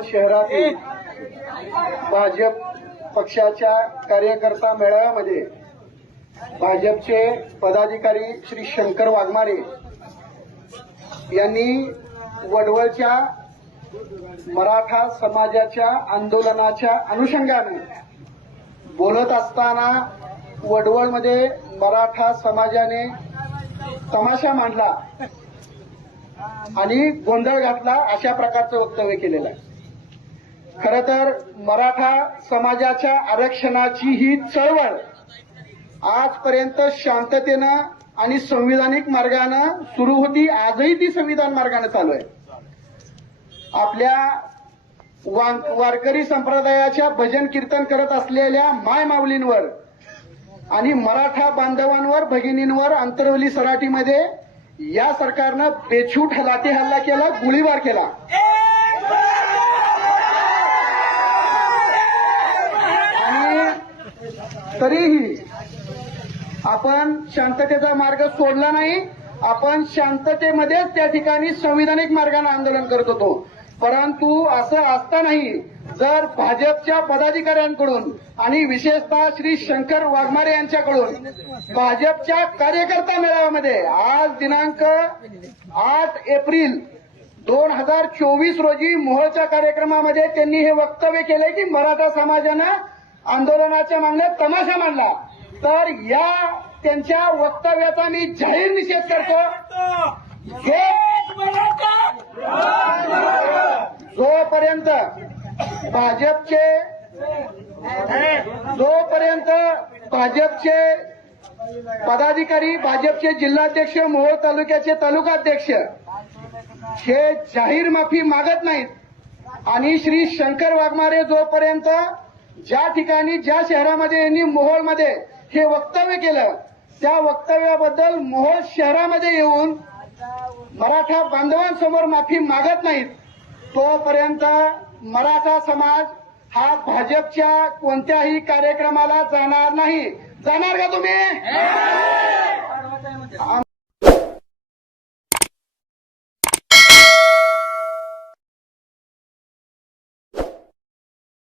मोहोळ शहरातील भाजप पक्षाच्या कार्यकर्ता मेळाव्यामध्ये भाजपचे पदाधिकारी श्री शंकर वाघमारे यांनी वडवळच्या मराठा समाजाच्या आंदोलनाच्या अनुषंगाने बोलत असताना वडवळमध्ये मराठा समाजाने तमाशा मांडला आणि गोंधळ घातला अशा प्रकारचं वक्तव्य केलेलं आहे. खरं तर मराठा समाजाच्या आरक्षणाची ही चळवळ आजपर्यंत शांततेनं आणि संविधानिक मार्गानं सुरू होती. आजही ती संविधान मार्गाने चालू आहे. आपल्या वारकरी संप्रदायाच्या भजन कीर्तन करत असलेल्या माय माऊलींवर आणि मराठा बांधवांवर भगिनींवर अंतरवली सराटीमध्ये या सरकारनं बेछूट लाठी हल्ला केला, गोळीबार केला. आणि तरीही आपण शांततेचा मार्ग सोडला नाही. आपण शांततेमध्येच त्या ठिकाणी संविधानिक मार्गाने आंदोलन करत होतो. परंतु असं असतानाही जर भाजपच्या पदाधिकाऱ्यांकडून आणि विशेषतः श्री शंकर वाघमारे यांच्याकडून भाजपच्या कार्यकर्ता मेळाव्यामध्ये आज दिनांक 8 एप्रिल 2024 रोजी मोहोळच्या कार्यक्रमामध्ये त्यांनी हे वक्तव्य केले की मराठा समाजानं आंदोलनाच्या मागण्यात तमाशा मांडला, तर या त्यांच्या वक्तव्याचा मी जाहीर निषेध करतो. जोपर्यंत भाजपचे पदाधिकारी, भाजपचे जिल्हाध्यक्ष, मोहोळ तालुक्याचे तालुकाध्यक्ष हे जाहीर माफी मागत नाहीत आणि श्री शंकर वाघमारे जोपर्यंत ज्या ठिकाणी ज्या शहरामध्ये यांनी मोहोळमध्ये हे वक्तव्य केलं त्या वक्तव्याबद्दल मोहोळ शहरामध्ये येऊन मराठा बांधवांसमोर माफी मागत नाहीत, तोपर्यंत मराठा समाज हा भाजपच्या कोणत्याही कार्यक्रमाला जाणार नाही. जाणार का तुम्ही?